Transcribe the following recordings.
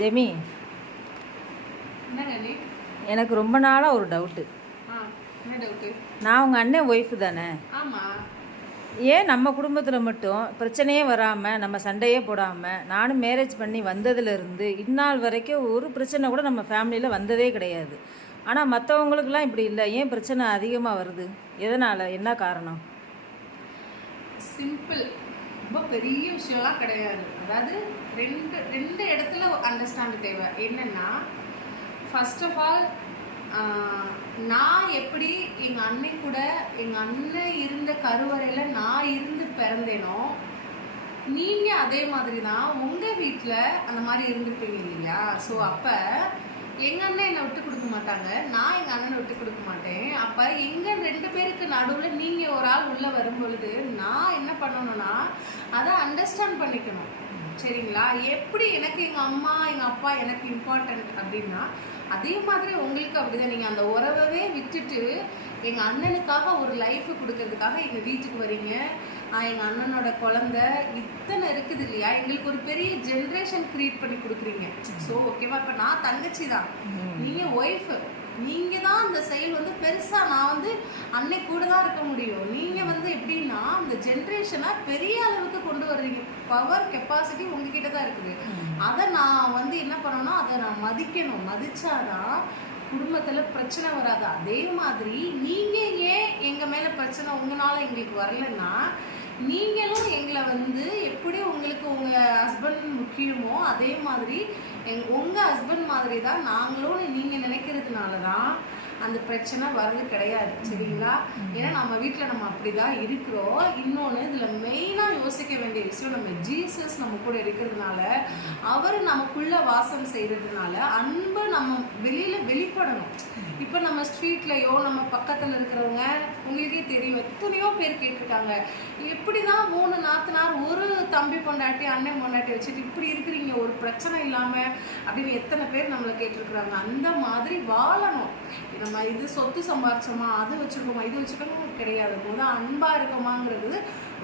Jamie, என்னங்க எனக்கு ரொம்ப நாளாக ஒரு டவுட்டு. என்ன டவுட்டு? நான் உங்கள் அண்ணன் ஒய்ஃபு தானே? ஆமாம். ஏன் நம்ம குடும்பத்தில் மட்டும் பிரச்சனையே வராமல், நம்ம சண்டையே போடாமல், நானும் மேரேஜ் பண்ணி வந்ததுலேருந்து இந்நாள் வரைக்கும் ஒரு பிரச்சனை கூட நம்ம ஃபேமிலியில் வந்ததே கிடையாது. ஆனால் மற்றவங்களுக்கெல்லாம் இப்படி இல்லை, ஏன் பிரச்சனை அதிகமாக வருது? எதனால்? என்ன காரணம்? சிம்பிள், ரொம்ப பெரிய விஷயம்லாம் கிடையாது. அதாவது ரெண்டு இடத்துல அண்டர்ஸ்டாண்ட் தேவை. என்னென்னா, ஃபர்ஸ்ட் ஆஃப் ஆல் நான் எப்படி எங்கள் அண்ணன் கூட எங்கள் அண்ணன் இருந்த கருவறையில் நான் இருந்து பிறந்தேனோ, நீங்கள் அதே மாதிரி தான் உங்கள் வீட்டில் அந்த மாதிரி இருந்துருப்பீங்க இல்லையா? ஸோ அப்போ எங்கள் அண்ணன் என்னை விட்டு கொடுக்க மாட்டாங்க, நான் எங்கள் அண்ணனை விட்டு கொடுக்க மாட்டேன். அப்போ எங்கள் ரெண்டு பேருக்கு நடுவில் நீங்கள் ஒரு ஆள் உள்ளே வரும்பொழுது நான் என்ன பண்ணணும்னா அதை அண்டர்ஸ்டாண்ட் பண்ணிக்கணும். சரிங்களா? எப்படி எனக்கு எங்கள் அம்மா எங்கள் அப்பா எனக்கு இம்பார்ட்டண்ட் அப்படின்னா, அதே மாதிரி உங்களுக்கு அப்படிதான். நீங்கள் அந்த உறவவே விட்டுட்டு எங்கள் அண்ணனுக்காக ஒரு லைஃப் கொடுக்கறதுக்காக எங்கள் வீட்டுக்கு வரீங்க. எங்கள் அண்ணனோட குழந்தை இத்தனை இருக்குது இல்லையா? எங்களுக்கு ஒரு பெரிய ஜென்ரேஷன் கிரியேட் பண்ணி கொடுக்குறீங்க. ஸோ ஓகேவா? இப்போ நான் தங்கச்சி தான், நீங்கள் ஒய்ஃபு, நீங்கள் தான் அந்த செயல் வந்து பெருசாக நான் வந்து அன்னை கூட தான் இருக்க முடியும். நீங்கள் வந்து எப்படின்னா அந்த ஜென்ரேஷனை பெரிய அளவுக்கு கொண்டு வர்றீங்க. பவர் கெப்பாசிட்டி உங்ககிட்ட தான் இருக்குது. அதை நான் வந்து என்ன பண்ணணும்னா அதை நான் மதிக்கணும். மதிச்சாதான் குடும்பத்தில் பிரச்சனை வராது. அதே மாதிரி நீங்கள் ஏன் எங்கள் மேலே பிரச்சனை உங்களால் எங்களுக்கு வரலன்னா, நீங்களும் எங்களை வந்து எப்படி உங்களுக்கு உங்கள் ஹஸ்பண்ட் முக்கியமோ அதே மாதிரி உங்கள் ஹஸ்பண்ட் மாதிரி தான் நாங்களும் நீங்கள் நினைக்கிறதுனால தான் அந்த பிரச்சனை வர்றது கிடையாது. சரிங்களா? ஏன்னா நம்ம வீட்டில் நம்ம அப்படி தான் இருக்கிறோம். இன்னொன்று இதில் மெயினாக யோசிக்க வேண்டிய விஷயம், நம்ம ஜீசஸ் நம்ம கூட இருக்கிறதுனால, அவர் நமக்குள்ளே வாசம் செய்கிறதுனால அன்பு நம்ம வெளியில் வெளிப்படணும். இப்போ நம்ம ஸ்ட்ரீட்லையோ நம்ம பக்கத்தில் இருக்கிறவங்க உங்களுக்கே தெரியும், எத்தனையோ பேர் கேட்டிருக்காங்க, எப்படி தான் 3 நாத்தனார் ஒரு தம்பி பொண்டாட்டி அண்ணன் பொண்டாட்டி வச்சுட்டு இப்படி இருக்கிறீங்க ஒரு பிரச்சனை இல்லாமல் அப்படின்னு எத்தனை பேர் நம்மளை கேட்டிருக்கிறாங்க. அந்த மாதிரி வாழணும். நம்ம இது சொத்து சம்பாரிச்சோமா, அது வச்சுருக்கோமா, இது வச்சுக்கணும் கிடையாது. போது அன்பாக இருக்கோமாங்கிறது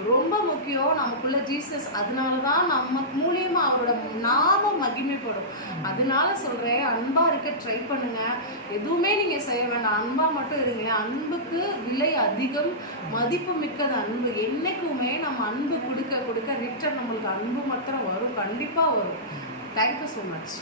ரொம்ப முக்கியம். நமக்குள்ள ஜீசஸ், அதனால தான் நம்ம மூலியமாக அவரோட நாமம் மகிமைப்படும். அதனால சொல்கிறேன், அன்பாக இருக்க ட்ரை பண்ணுங்க. எதுவுமே நீங்கள் செய்ய வேண்டாம், அன்பாக மட்டும் இருங்களேன். அன்புக்கு விலை அதிகம், மதிப்பு மிக்கது அன்பு. என்றைக்குமே நம்ம அன்பு கொடுக்க கொடுக்க ரிட்டர்ன் நம்மளுக்கு அன்பு மாத்திரம் வரும், கண்டிப்பாக வரும். Thank you so much.